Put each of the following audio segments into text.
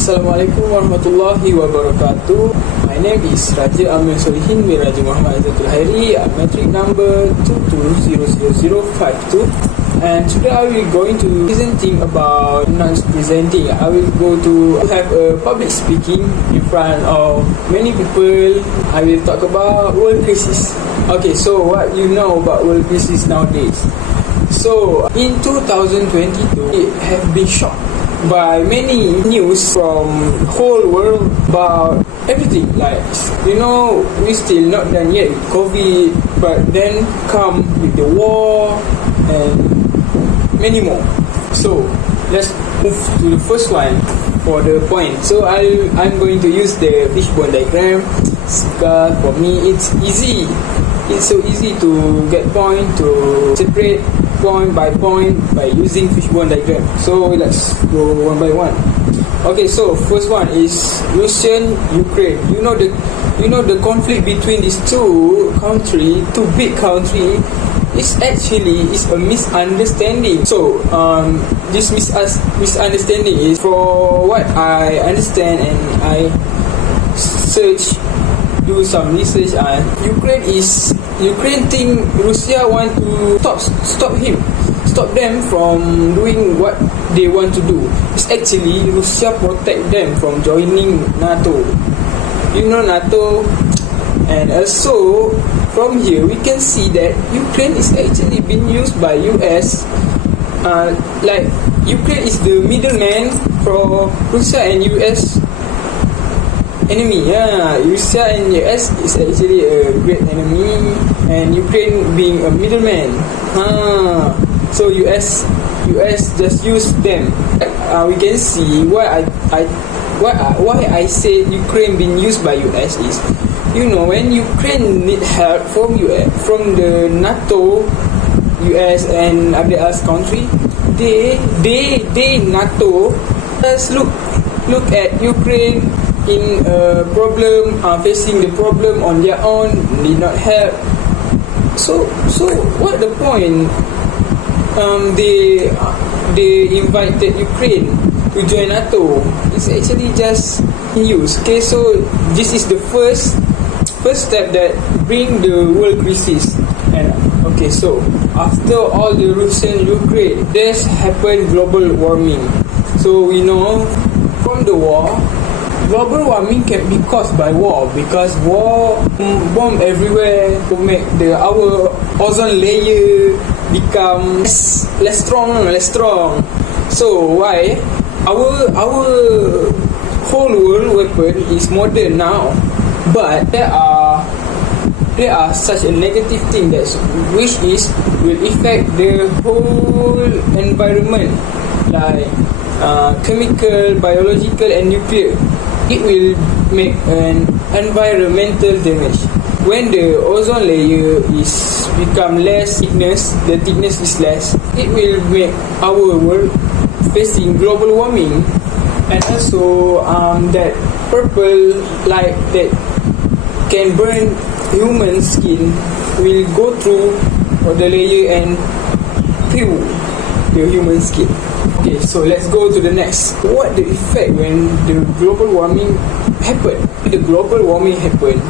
Assalamualaikum warahmatullahi wabarakatuh. My name is Raja Amir Solihin bin Raja Muhammad Izzatul Hairi. Metric number 220052. And today I will going to presenting about presenting. I will go to have a public speaking in front of many people. I will talk about world crisis. Okay, so what you know about world crisis nowadays? So in 2022, it have been shocked by many news from whole world about everything. Like, you know, we still not done yet with COVID, but then come with the war and many more. So let's move to the first one for the point. So I'm going to use the fishbone diagram. For me, it's easy. It's so easy to get point, to separate point by using fishbone diagram. So let's go one by one. Okay, so first one is Russian Ukraine. You know the conflict between these two big countries. It's actually a misunderstanding. So this misunderstanding is, for what I understand and I do some research on, Ukraine think Russia want to stop them from doing what they want to do. It's actually Russia protect them from joining NATO. You know NATO. And also from here we can see that Ukraine is actually being used by US. Like Ukraine is the middleman for Russia and US enemy. Russia and US is actually a great enemy, and Ukraine being a middleman. So US just use them. We can see why I say Ukraine being used by US is, you know, when Ukraine need help from the NATO, US and other country, they NATO just look at Ukraine in a problem, facing the problem on their own, need not help. So what the point? They invited Ukraine to join NATO. It's actually just news. Okay, so this is the first step that bring the world crisis. And okay, so after all the Russian Ukraine, there's happened global warming. So we know from the war, global warming can be caused by war, because war bomb everywhere to make our ozone layer become less strong. So why our whole world weapon is modern now, but there are such a negative thing that will affect the whole environment, like chemical, biological and nuclear. It will make an environmental damage. When the ozone layer is become less thickness, the thickness is less, it will make our world facing global warming. And also that purple light that can burn human skin will go through the layer and fuel the human skin. Okay, so let's go to the next. What the effect when the global warming happen? When the global warming happen,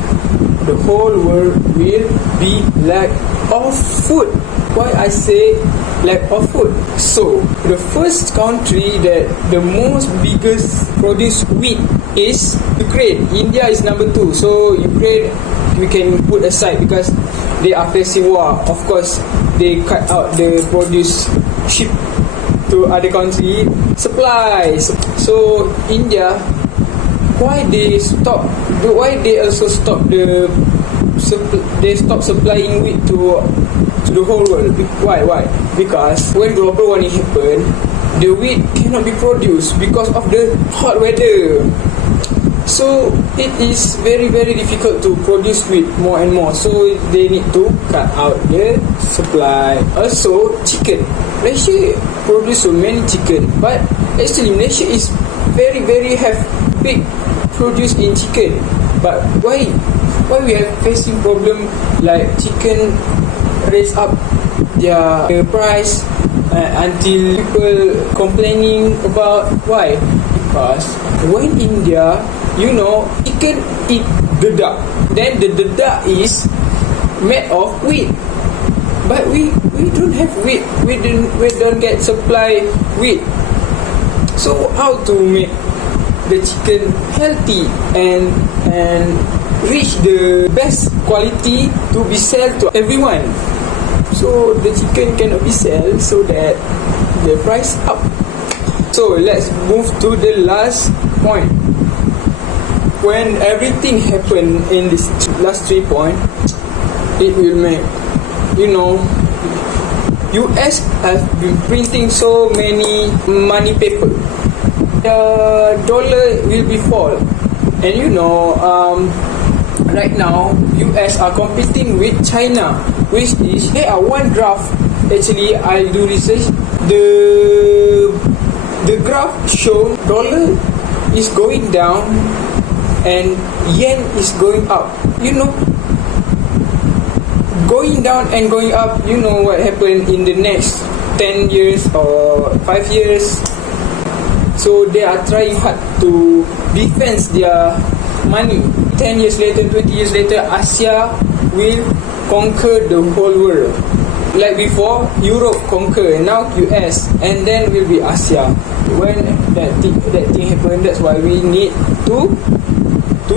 the whole world will be lack of food. Why I say lack of food? So the first country that the most biggest produce wheat is Ukraine. India is number 2. So Ukraine we can put aside because they are facing war. Of course, they cut out the produce, ship to other country, supplies. So India, why they also stop supplying wheat to the whole world? Why? Because when global warming happen, the wheat cannot be produced because of the hot weather. So it is very, very difficult to produce wheat more and more. So they need to cut out the supply. Also, chicken. Malaysia produce so many chicken, but actually Malaysia is very, very have big produce in chicken. But why we are facing problem like chicken raise up their price until people complaining about why? because when India, you know, you can eat the duck. Then the duck is made of wheat. But we don't have wheat. We don't get supply wheat. So how to make the chicken healthy and reach the best quality to be sold to everyone? So the chicken cannot be sold, so that the price up. So let's move to the last point. When everything happen in this last 3 points, it will make, you know, US has been printing so many money paper. The dollar will be fall, and you know, right now US are competing with China, which is they are one graph. Actually, I do research. The graph show dollar is going down and yen is going up. You know, going down and going up. You know what happened in the next 10 years or 5 years. So they are trying hard to defend their money. 10 years later, 20 years later, Asia will conquer the whole world. Like before, Europe conquer, now US, and then will be Asia. When that thing happen, that's why we need to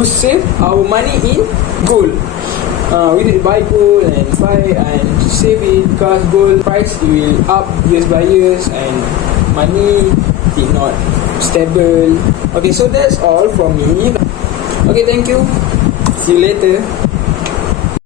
save our money in gold. We need to buy gold and save it, because gold price will up years by years and money is not stable. Okay, so that's all from me. Okay, thank you. See you later.